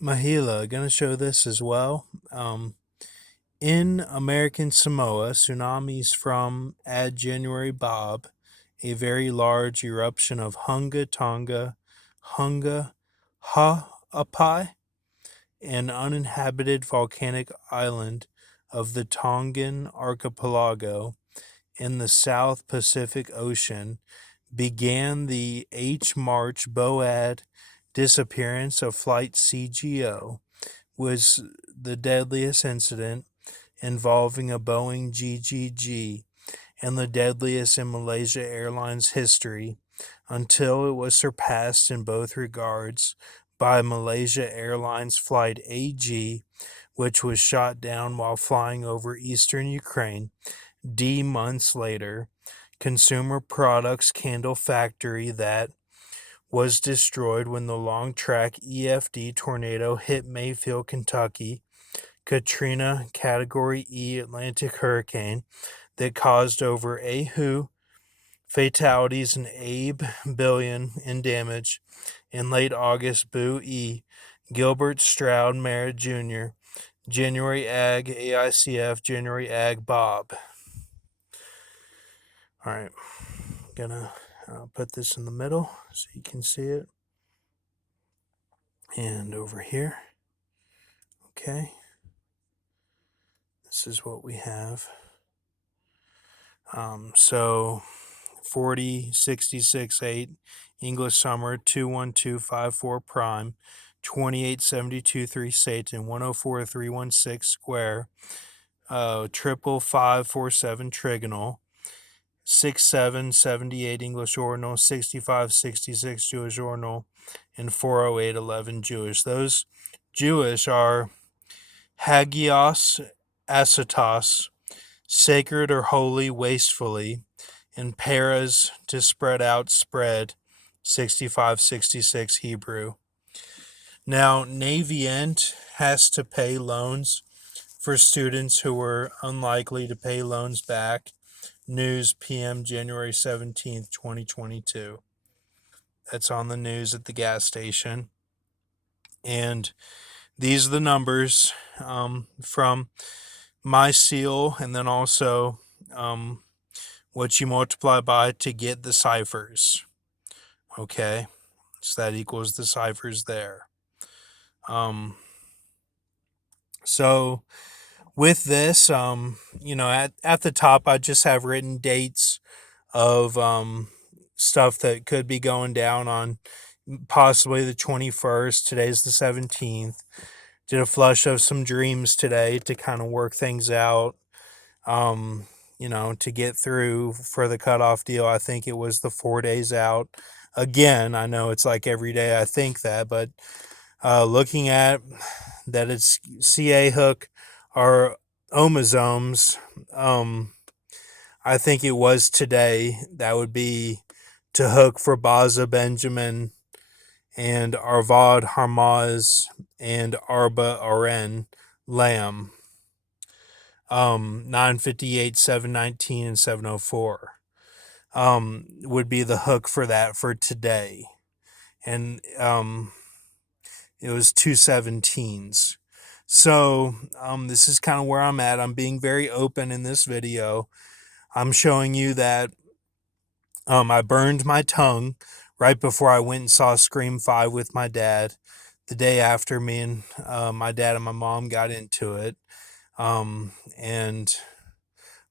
Mahila, gonna show this as well. In American Samoa, tsunamis from Ad January Bob, a very large eruption of Hunga Tonga, Hunga Ha'apai, an uninhabited volcanic island of the Tongan archipelago in the South Pacific Ocean, began the H. March BOAD disappearance of Flight CGO, was the deadliest incident involving a Boeing GGG and the deadliest in Malaysia Airlines history until it was surpassed in both regards by Malaysia Airlines Flight AG, which was shot down while flying over eastern Ukraine months later. Consumer Products Candle Factory that was destroyed when the long track EFD tornado hit Mayfield, Kentucky. Katrina Category E Atlantic hurricane that caused over a who fatalities and $8 billion in damage. In late August, Boo E. Gilbert Stroud Merritt Jr., January Ag AICF, January Ag Bob. All right, gonna put this in the middle so you can see it. And over here, okay, this is what we have. So 40, 66, 8, English Summer, 21254 Prime, 2872 3 Satan, 104 316 Square, triple 547 Trigonal, 6778 English Ordinal, 6566 Jewish Ordinal, and 40811 Jewish. Those Jewish are Hagios Asatos, sacred or holy wastefully, and paras to spread out spread, 6566 Hebrew. Now, Navient has to pay loans for students who were unlikely to pay loans back. News PM January 17th, 2022. That's on the news at the gas station. And these are the numbers from my seal, and then also what you multiply by to get the ciphers. Okay, so that equals the ciphers there. So with this, at the top, I just have written dates of stuff that could be going down on possibly the 21st. Today's the 17th. Did a flush of some dreams today to kind of work things out. To get through for the cutoff deal. I think it was the 4 days out. Again, I know it's like every day I think that, but looking at that it's CA hook or omosomes, I think it was today. That would be to hook for Baza Benjamin and Arvad Harmaz and Arba Aren Lamb. 958, 719, and 704 would be the hook for that for today. And it was 217s. So this is kind of where I'm at. I'm being very open in this video. I'm showing you that I burned my tongue right before I went and saw Scream 5 with my dad. The day after me and my dad and my mom got into it. And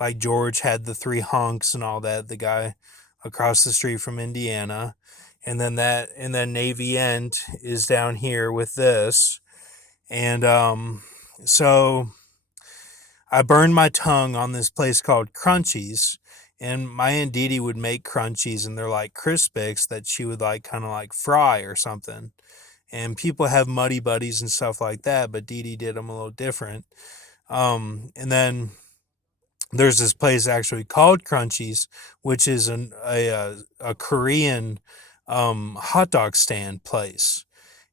like George had the three honks and all that, the guy across the street from Indiana. And then Navy End is down here with this. And so I burned my tongue on this place called Crunchies. And my Aunt Dee Dee would make Crunchies, and they're like Crispix that she would like kind of like fry or something. And people have Muddy Buddies and stuff like that, but Dee Dee did them a little different. And then there's this place actually called Crunchies, which is a Korean hot dog stand place,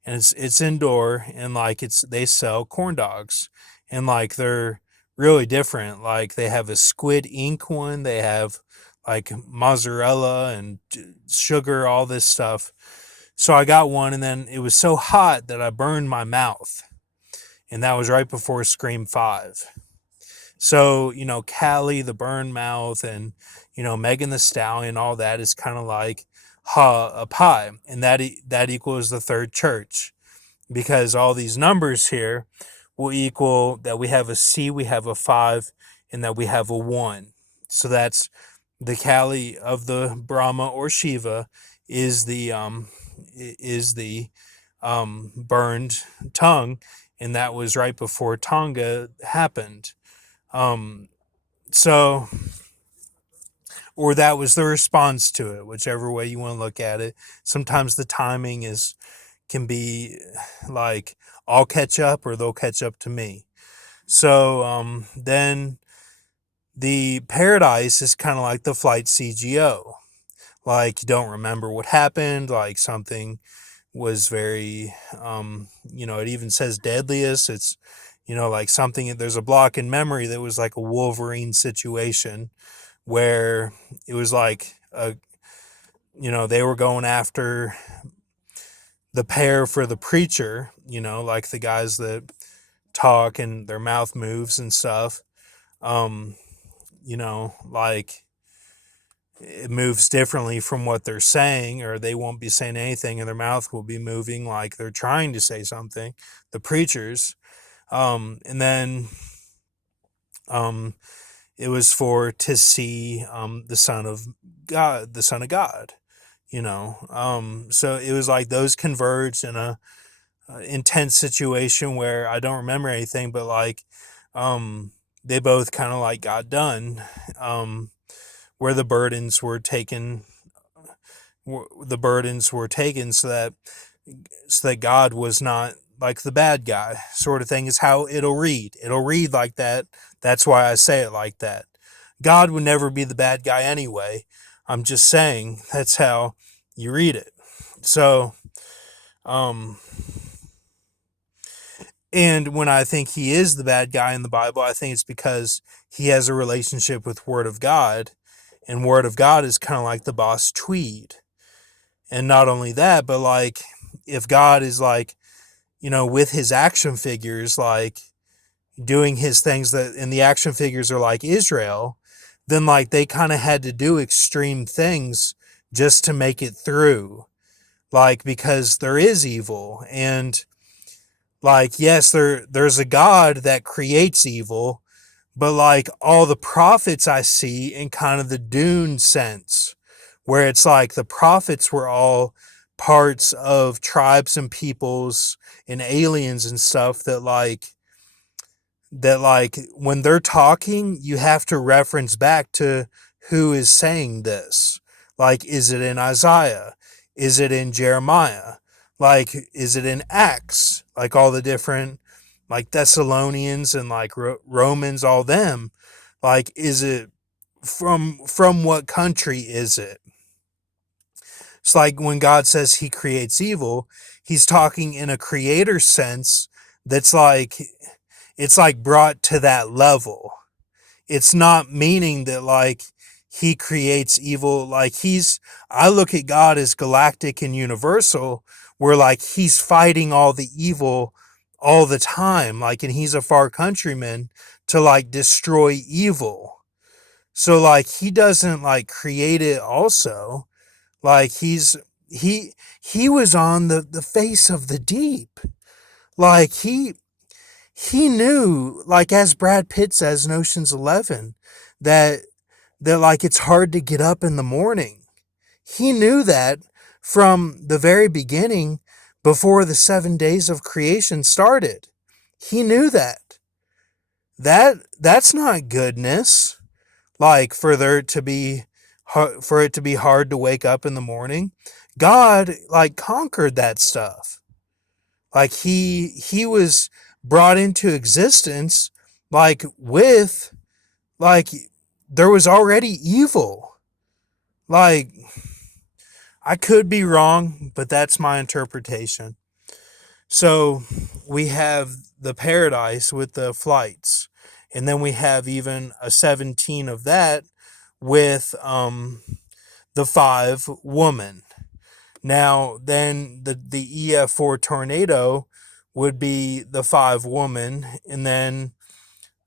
and it's indoor, and like they sell corn dogs, and like they're really different. Like they have a squid ink one, they have like mozzarella and sugar, all this stuff. So I got one, and then it was so hot that I burned my mouth. And that was right before Scream 5. So, Callie, the burn mouth, and, Megan the Stallion, all that is kind of like a pie. And that equals the third church, because all these numbers here will equal that we have a C, we have a 5, and that we have a 1. So that's the Kali of the Brahma or Shiva is the burned tongue, and that was right before Tonga happened. So, or that was the response to it, whichever way you want to look at it. Sometimes the timing can be like, I'll catch up or they'll catch up to me. So then the paradise is kind of like the flight CGO. Like, you don't remember what happened, like something was very, it even says deadliest. It's, like something, there's a block in memory that was like a Wolverine situation where it was like, they were going after the pair for the preacher, like the guys that talk and their mouth moves and stuff. Like it moves differently from what they're saying, or they won't be saying anything and their mouth will be moving like they're trying to say something, the preachers. And then it was to see the Son of God, so it was like those converged in a intense situation where I don't remember anything, but like they both kind of like got done, where the burdens were taken so that God was not like the bad guy, sort of thing, is how it'll read like that. That's why I say it like that. God would never be the bad guy anyway. I'm just saying that's how you read it. So and when I think he is the bad guy in the Bible, I think it's because he has a relationship with Word of God, and Word of God is kind of like the boss Tweed. And not only that, but like if God is like, with his action figures, like doing his things and the action figures are like Israel, then like they kind of had to do extreme things just to make it through. Like, because there is evil, and like, yes, there's a God that creates evil, but like all the prophets I see in kind of the Dune sense, where it's like the prophets were all parts of tribes and peoples and aliens and stuff that when they're talking, you have to reference back to who is saying this. Like, is it in Isaiah? Is it in Jeremiah? Like, is it in Acts? Like all the different, like Thessalonians and like Romans, all them. Like, is it from what country is it? It's like when God says he creates evil, he's talking in a creator sense that's like, it's like brought to that level. It's not meaning that like he creates evil. Like I look at God as galactic and universal, where like he's fighting all the evil all the time. Like, and he's a far countryman to like destroy evil. So like he doesn't like create it also. Like he was on the face of the deep. Like he knew, like as Brad Pitt says in Ocean's 11, that like it's hard to get up in the morning. He knew that from the very beginning, before the 7 days of creation started. He knew that. That's not goodness. Like for it to be hard to wake up in the morning. God like conquered that stuff. Like he was brought into existence like with like there was already evil. Like, I could be wrong, but that's my interpretation. So we have the paradise with the flights, and then we have even a 17 of that with the 5 woman. Now, then the EF4 tornado would be the 5 woman, and then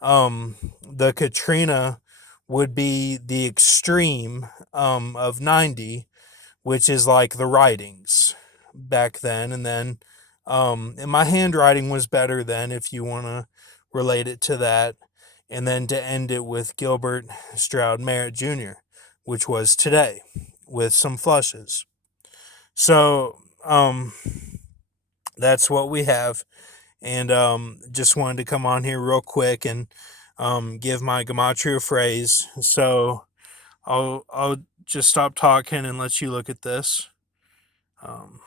the Katrina would be the extreme of 90, which is like the writings back then. And then and my handwriting was better then, if you want to relate it to that. And then to end it with Gilbert Stroud Merritt Jr., which was today, with some flushes. So that's what we have. And just wanted to come on here real quick and give my gematria phrase. So I'll just stop talking and let you look at this. Um,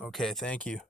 okay, thank you.